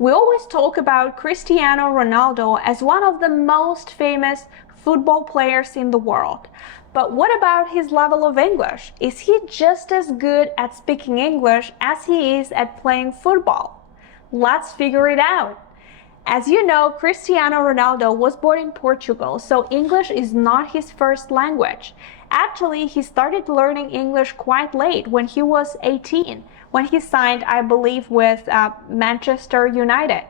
We always talk about Cristiano Ronaldo as one of the most famous football players in the world. But what about his level of English? Is he just as good at speaking English as he is at playing football? Let's figure it out. As you know, Cristiano Ronaldo was born in Portugal, so English is not his first language. Actually, he started learning English quite late, when he was 18, when he signed, I believe, with Manchester United.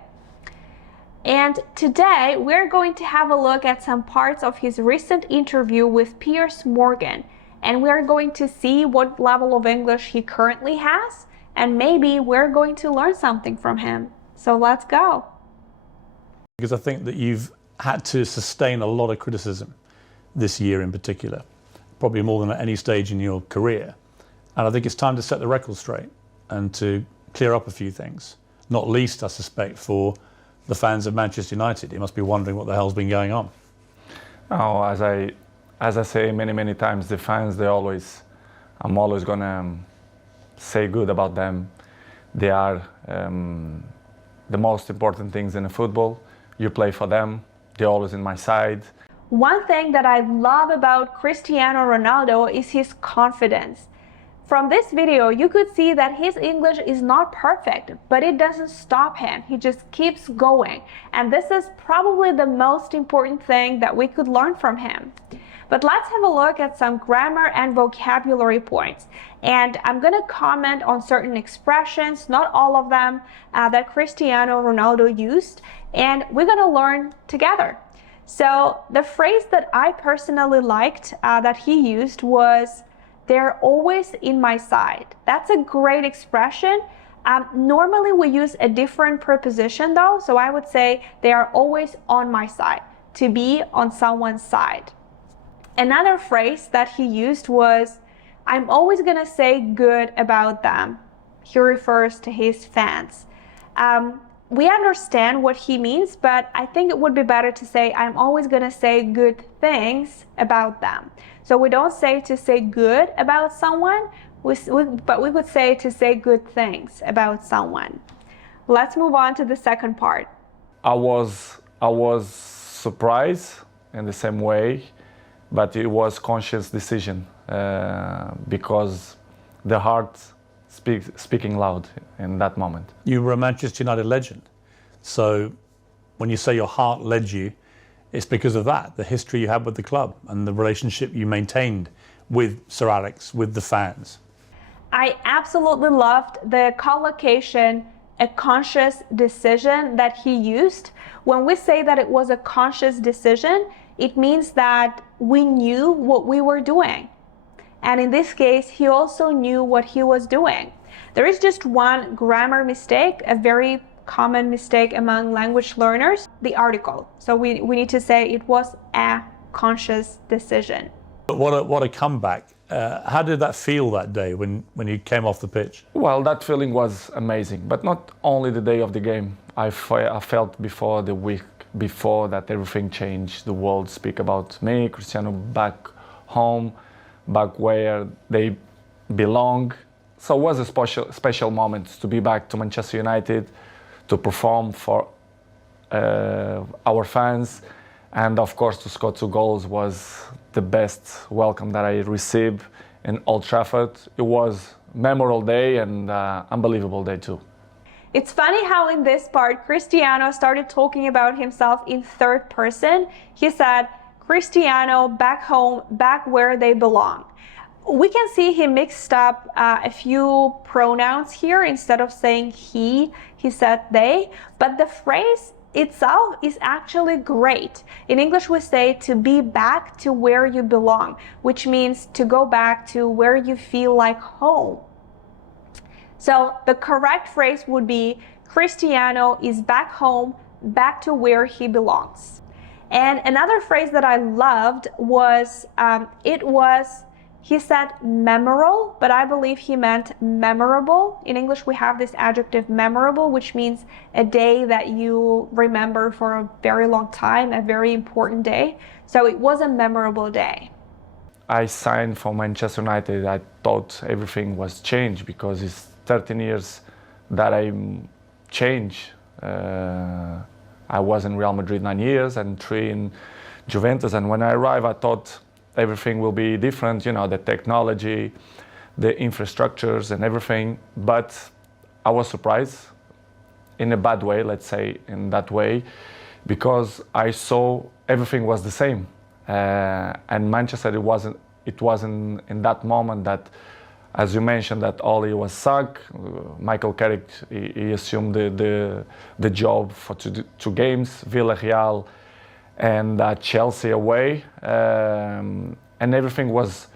And today, we're going to have a look at some parts of his recent interview with Piers Morgan, and we're going to see what level of English he currently has, and maybe we're going to learn something from him. So let's go. Because I think that you've had to sustain a lot of criticism this year in particular, probably more than at any stage in your career. And I think it's time to set the record straight and to clear up a few things, not least, I suspect, for the fans of Manchester United. You must be wondering what the hell's been going on. Oh, as I say many times, the fans, I'm always gonna say good about them. They are the most important things in football. You play for them, they're always in my side. One thing that I love about Cristiano Ronaldo is his confidence. From this video, you could see that his English is not perfect, but it doesn't stop him. He just keeps going. And this is probably the most important thing that we could learn from him. But let's have a look at some grammar and vocabulary points. And I'm going to comment on certain expressions, not all of them, that Cristiano Ronaldo used. And we're going to learn together. So the phrase that I personally liked that he used was, "They're always in my side." That's a great expression. Normally we use a different preposition though. So I would say they are always on my side, to be on someone's side. Another phrase that he used was, "I'm always gonna say good about them." He refers to his fans. We understand what he means, but I think it would be better to say, "I'm always gonna say good things about them." So we don't say to say good about someone, but we would say to say good things about someone. Let's move on to the second part. I was surprised in the same way, but it was conscious decision because the heart speaking loud in that moment. You were a Manchester United legend. So when you say your heart led you, it's because of that, the history you had with the club and the relationship you maintained with Sir Alex, with the fans. I absolutely loved the collocation, "a conscious decision," that he used. When we say that it was a conscious decision, it means that we knew what we were doing. And in this case, he also knew what he was doing. There is just one grammar mistake, a very common mistake among language learners, the article. So we need to say it was a conscious decision. But what a comeback. How did that feel that day when you came off the pitch? Well, that feeling was amazing, but not only the day of the game. I felt before the week before that everything changed. The world speak about me, Cristiano, back home, back where they belong. So it was a special moment to be back to Manchester United, to perform for our fans, and of course to score 2 goals was the best welcome that I received in Old Trafford. It was a memorable day and unbelievable day too. It's funny how in this part, Cristiano started talking about himself in third person. He said, "Cristiano, back home, back where they belong." We can see he mixed up a few pronouns here. Instead of saying he said they, but the phrase itself is actually great. In English we say to be back to where you belong, which means to go back to where you feel like home. So the correct phrase would be, Cristiano is back home, back to where he belongs. And another phrase that I loved was, he said memorable, but I believe he meant memorable. In English, we have this adjective memorable, which means a day that you remember for a very long time, a very important day. So it was a memorable day. I signed for Manchester United. I thought everything was changed because it's 13 years that I changed I was in Real Madrid 9 years and 3 in Juventus. And when I arrived, I thought everything will be different, you know, the technology, the infrastructures and everything. But I was surprised in a bad way, let's say in that way, because I saw everything was the same. And Manchester, it wasn't in that moment that, as you mentioned, that Oli was sacked. Michael Carrick, he assumed the job for two games, Villarreal and Chelsea away, and everything was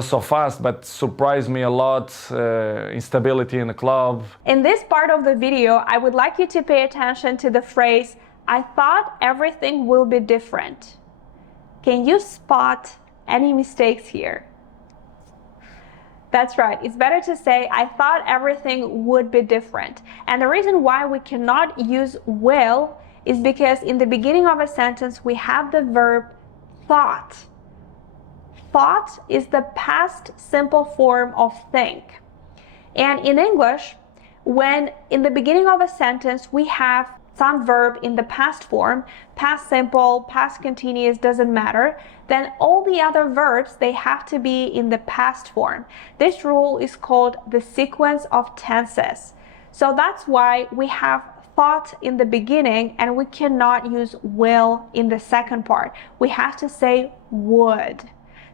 so fast, but surprised me a lot, instability in the club. In this part of the video, I would like you to pay attention to the phrase, "I thought everything will be different." Can you spot any mistakes here? That's right, it's better to say, "I thought everything would be different." And the reason why we cannot use will is because in the beginning of a sentence, we have the verb thought. Thought is the past simple form of think. And in English, when in the beginning of a sentence, we have some verb in the past form, past simple, past continuous, doesn't matter, then all the other verbs, they have to be in the past form. This rule is called the sequence of tenses. So that's why we have thought in the beginning and we cannot use will in the second part. We have to say would.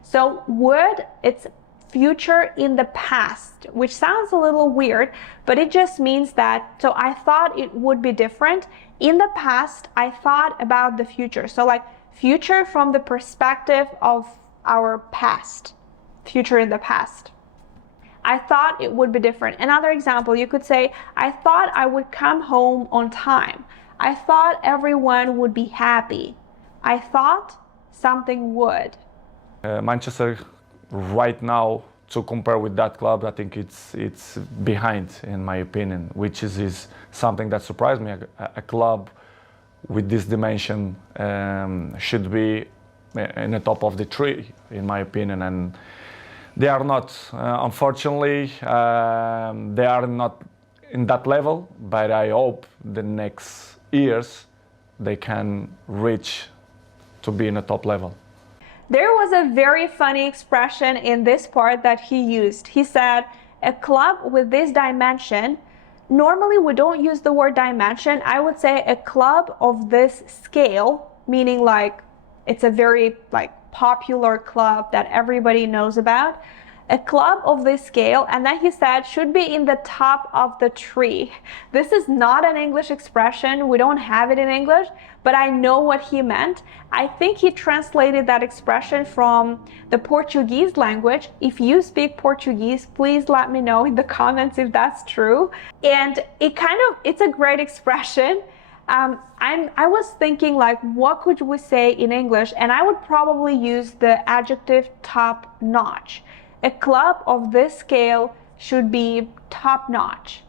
So would, it's future in the past, which sounds a little weird, but it just means that, so I thought it would be different. In the past, I thought about the future. So like future from the perspective of our past, future in the past. I thought it would be different. Another example, you could say, I thought I would come home on time. I thought everyone would be happy. I thought something would. Manchester right now, to compare with that club, I think it's behind, in my opinion, which is something that surprised me. A club with this dimension should be in the top of the tree, in my opinion, and they are not. Unfortunately, they are not in that level, but I hope the next years they can reach to be in a top level. There was a very funny expression in this part that he used. He said, a club with this dimension, normally we don't use the word dimension. I would say a club of this scale, meaning like it's a very like popular club that everybody knows about. A club of this scale, and then he said, should be in the top of the tree. This is not an English expression. We don't have it in English, but I know what he meant. I think he translated that expression from the Portuguese language. If you speak Portuguese, please let me know in the comments if that's true. And it's a great expression. I was thinking like, what could we say in English? And I would probably use the adjective top notch. A club of this scale should be top-notch.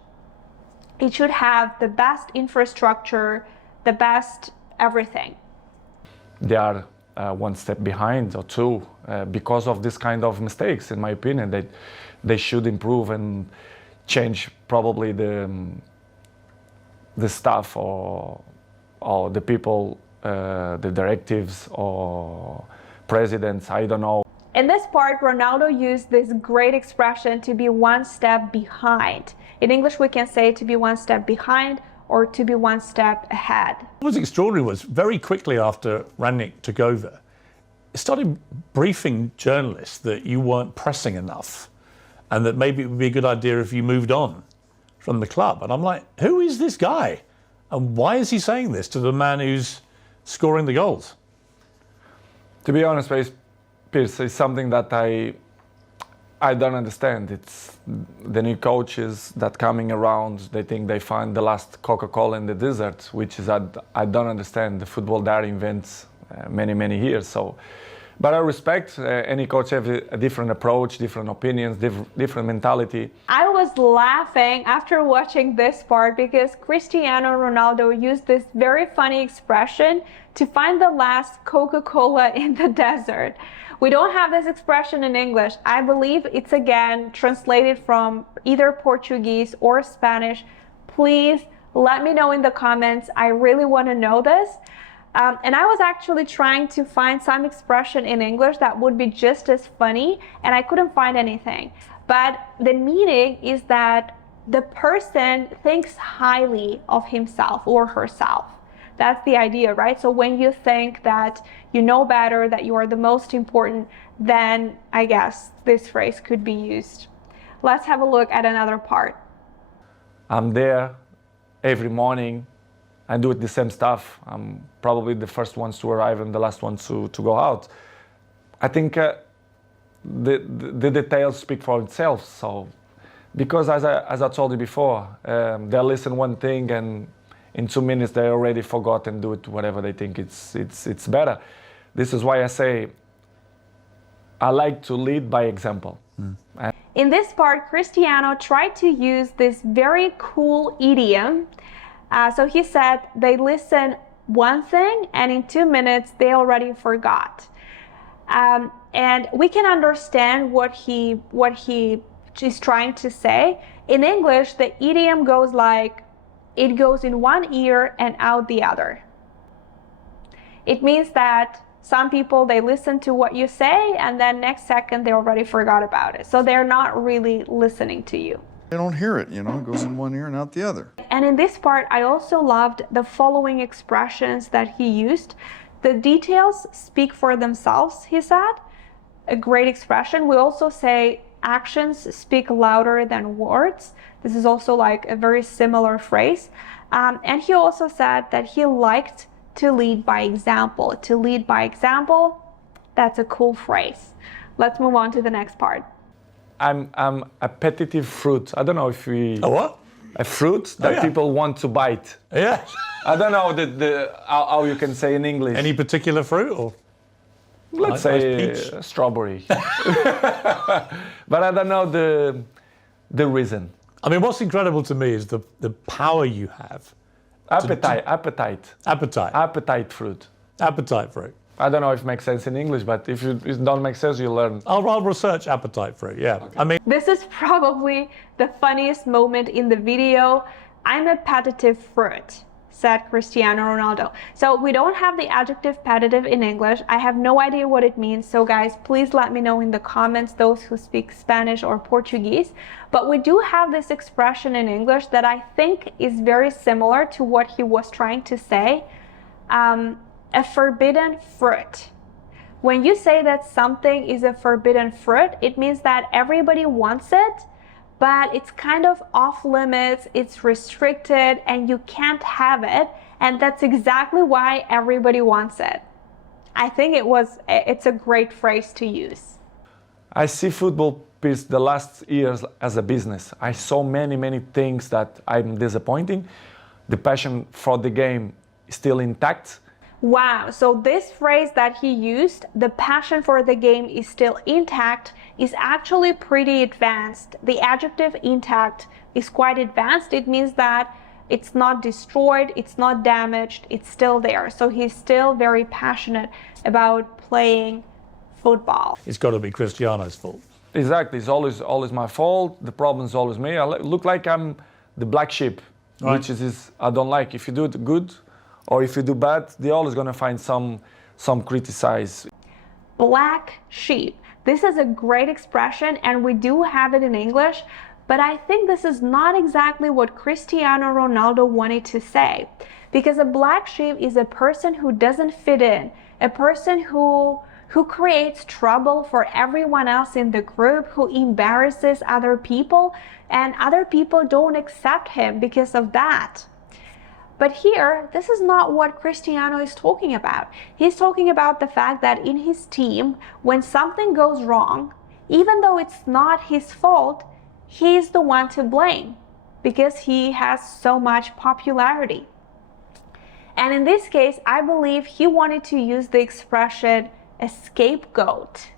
It should have the best infrastructure, the best everything. They are one step behind or two because of this kind of mistakes, in my opinion. They should improve and change probably the staff or the people, the directives or presidents, I don't know. In this part, Ronaldo used this great expression to be one step behind. In English, we can say to be one step behind or to be one step ahead. What was extraordinary was very quickly after Rangnick took over, it started briefing journalists that you weren't pressing enough and that maybe it would be a good idea if you moved on from the club. And I'm like, who is this guy? And why is he saying this to the man who's scoring the goals? To be honest, Piers, it's something that I don't understand. It's the new coaches that coming around, they think they find the last Coca-Cola in the desert, which is I don't understand. The football there invents many years. So, but I respect any coach have a different approach, different opinions, different mentality. I was laughing after watching this part because Cristiano Ronaldo used this very funny expression to find the last Coca-Cola in the desert. We don't have this expression in English. I believe it's again translated from either Portuguese or Spanish. Please Let me know in the comments. I really want to know this. And I was actually trying to find some expression in English that would be just as funny, and I couldn't find anything. But the meaning is that the person thinks highly of himself or herself. That's the idea, right? So when you think that you know better, that you are the most important, then I guess this phrase could be used. Let's have a look at another part. I'm there every morning. I do the same stuff. I'm probably the first ones to arrive and the last ones to go out. I think the details speak for itself. So, because as I told you before, they listen one thing and in 2 minutes they already forgot and do it whatever they think it's better. This is why I say I like to lead by example. In this part, Cristiano tried to use this very cool idiom. So he said they listen one thing and in 2 minutes they already forgot. And we can understand what he is trying to say. In English, the idiom goes like, it goes in one ear and out the other. It means that some people, they listen to what you say and then next second they already forgot about it. So they're not really listening to you. They don't hear it, you know, it goes in one ear and out the other. And in this part, I also loved the following expressions that he used. The details speak for themselves, he said. A great expression. We also say actions speak louder than words. This is also like a very similar phrase. And he also said that he liked to lead by example. To lead by example, that's a cool phrase. Let's move on to the next part. I'm a appetitive fruit. I don't know if we... A what? A fruit that people want to bite. Yeah. I don't know how you can say in English. Any particular fruit or? Let's Nice say peach. strawberry. But I don't know the reason. I mean, what's incredible to me is the power you have. Appetite Appetite fruit. fruit. I don't know if it makes sense in English, but if it don't make sense, you learn. I'll research appetite fruit, yeah. Okay. I mean, This is probably the funniest moment in the video. I'm a appetitive fruit, said Cristiano Ronaldo. So we don't have the adjective appetitive in English. I have no idea what it means. So guys, please let me know in the comments, those who speak Spanish or Portuguese. But we do have this expression in English that I think is very similar to what he was trying to say. A forbidden fruit. When you say that something is a forbidden fruit, it means that everybody wants it, but it's kind of off limits, it's restricted, and you can't have it. And that's exactly why everybody wants it. I think it's a great phrase to use. I see football piece the last years as a business. I saw many things that I'm disappointing. The passion for the game is still intact. Wow, so this phrase that he used, the passion for the game is still intact, is actually pretty advanced. The adjective intact is quite advanced. It means that it's not destroyed, it's not damaged, it's still there. So he's still very passionate about playing football. it's got to be Cristiano's fault. Exactly, it's always my fault. The problem's always me. I look like I'm the black sheep, Right. which is I don't like. If you do it good, or if you do bad, they're always gonna find some criticize. Black sheep. This is a great expression and we do have it in English, but I think this is not exactly what Cristiano Ronaldo wanted to say. Because a black sheep is a person who doesn't fit in, a person who creates trouble for everyone else in the group, who embarrasses other people, and other people don't accept him because of that. But here, this is not what Cristiano is talking about. He's talking about the fact that in his team, when something goes wrong, even though it's not his fault, he's the one to blame because he has so much popularity. And in this case, I believe he wanted to use the expression a scapegoat.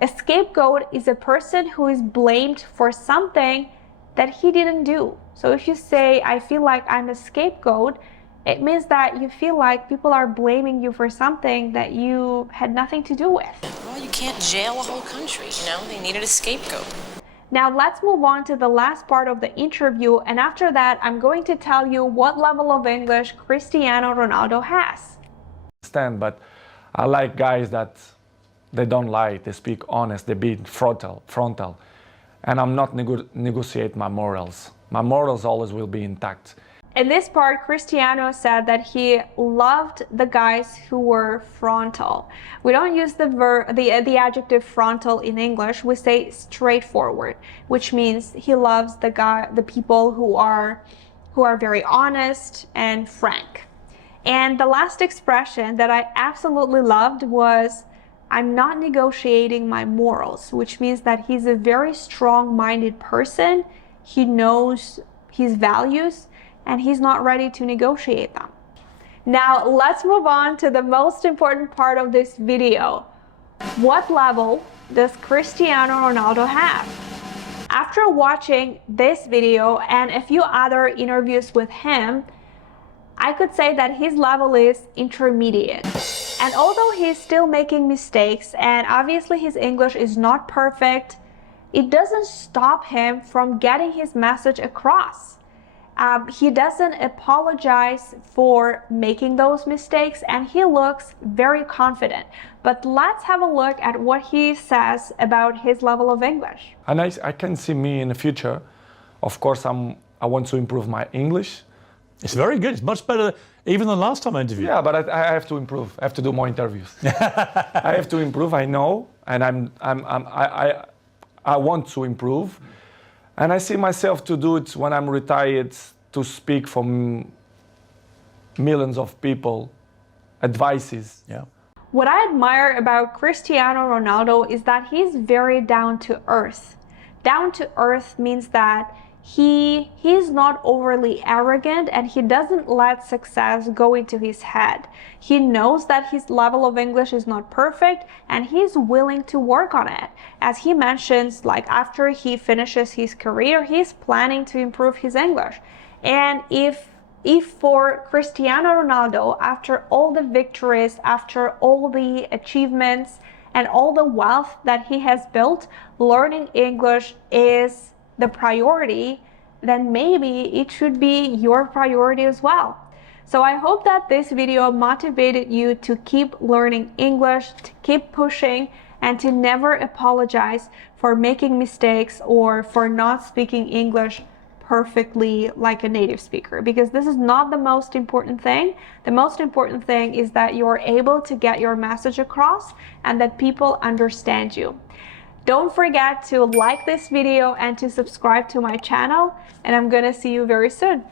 A scapegoat is a person who is blamed for something that he didn't do. So if you say, I feel like I'm a scapegoat, it means that you feel like people are blaming you for something that you had nothing to do with. Well, you can't jail a whole country, you know? They needed a scapegoat. Now let's move on to the last part of the interview, and after that I'm going to tell you what level of English Cristiano Ronaldo has. But I like guys that they don't lie, they speak honest, they be frontal. And I'm not negotiate my morals. My morals always will be intact. In this part, Cristiano said that he loved the guys who were frontal. We don't use the adjective frontal in English. We say straightforward, which means he loves the people who are very honest and frank. And the last expression that I absolutely loved was, I'm not negotiating my morals, which means that he's a very strong-minded person. He knows his values, and he's not ready to negotiate them. Now let's move on to the most important part of this video. What level does Cristiano Ronaldo have? After watching this video and a few other interviews with him, I could say that his level is intermediate. And although he's still making mistakes and obviously his English is not perfect, it doesn't stop him from getting his message across. He doesn't apologize for making those mistakes, and he looks very confident. But let's have a look at what he says about his level of English. And I can see me in the future. Of course, I want to improve my English. It's very good. It's much better even than last time I interviewed. Yeah, but I have to improve. I have to do more interviews. I have to improve. I know, and I want to improve. And I see myself to do it when I'm retired, to speak for millions of people, advices. Yeah. What I admire about Cristiano Ronaldo is that he's very down to earth. Down to earth means that he's not overly arrogant, and he doesn't let success go into his head. He knows that his level of English is not perfect, and he's willing to work on it. As he mentions, like after he finishes his career, he's planning to improve his English. And if for Cristiano Ronaldo, after all the victories, after all the achievements and all the wealth that he has built, learning English is the priority, then maybe it should be your priority as well. So I hope that this video motivated you to keep learning English, to keep pushing, and to never apologize for making mistakes or for not speaking English perfectly like a native speaker, because this is not the most important thing. The most important thing is that you're able to get your message across and that people understand you. Don't forget to like this video and to subscribe to my channel, and I'm gonna see you very soon.